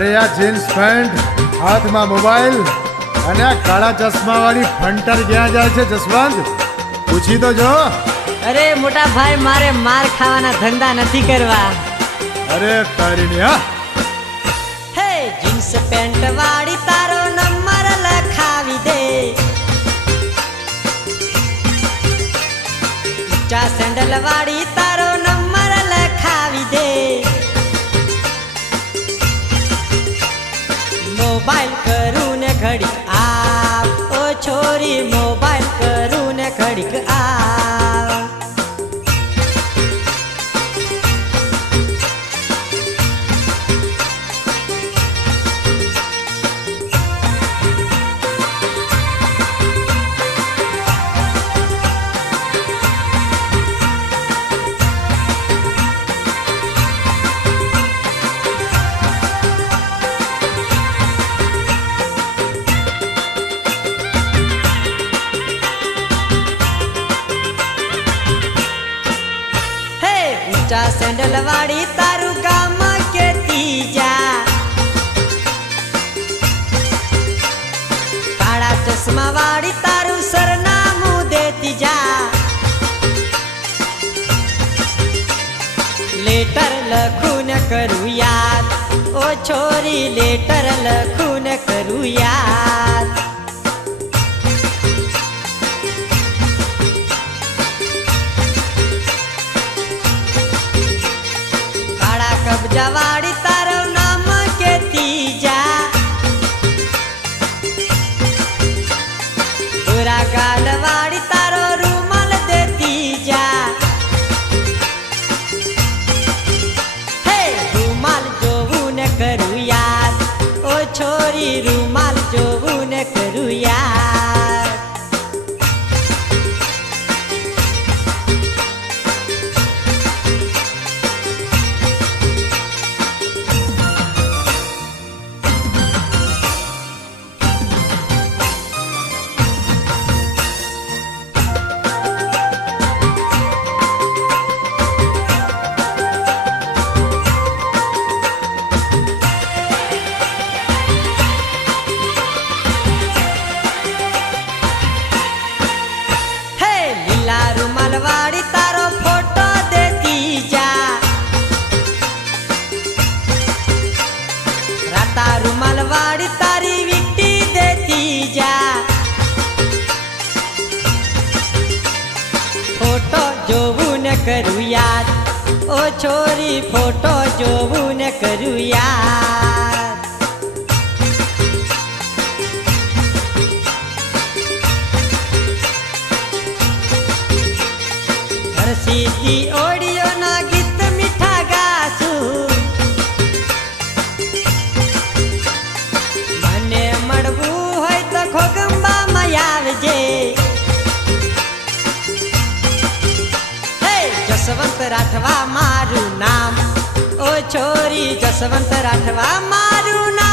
अरे आ jeans pant हाथ में मोबाइल અને આ કાળા ચશ્મા વાળી ફંટર ક્યાં જાય છે જસવંત? પૂછી તો જો. અરે મોટા ભાઈ, મારે માર ખાવાના ધંધા નથી કરવા. અરે તારીની હા. હે જીન્સ પેન્ટ વાળી તારો નંબર લખાવી દે, ઊંચા સેન્ડલ વાળી તારો નંબર લખાવી દે, મોબાઈલ કરું ને ઘડીક આવ, ઓ છોરી મોબાઈલ કરું ને ઘડીક આવ. ઊંચા સેન્ડલ વાળી તારું ગામ કેતી જા, કાળા ચશ્મા વાળી તારું સરનામું દેતી જા, લેટર લખું ને કરું યાદ, ઓ છોરી લેટર લખું ને કરું યાદ. કબજા વાળી તારું નામ કેતી જા, ભૂરા ગાલ વાળી તારો રૂમાલ દેતી જા, હે રૂમાલ જોવું ને કરું યાદ, ઓ છોરી રૂમાલ જોવું ને કરું યાદ. રૂમાલ વાળી તારો ફોટો દેતી જા, રાતા રૂમાલ વાળી તારી વીટી દેતી જા, ફોટો જોવું ને કરું યાદ, ઓ છોરી ફોટો જોવું ને કરું યાદ. સીધી ઓડિયો ના ગીત મીઠા ગાશું, મને મળવું હોય તો ખોગંબામાં આવજે, હે જસવંત રાઠવા મારું નામ, ઓ છોરી જસવંત રાઠવા મારું નામ.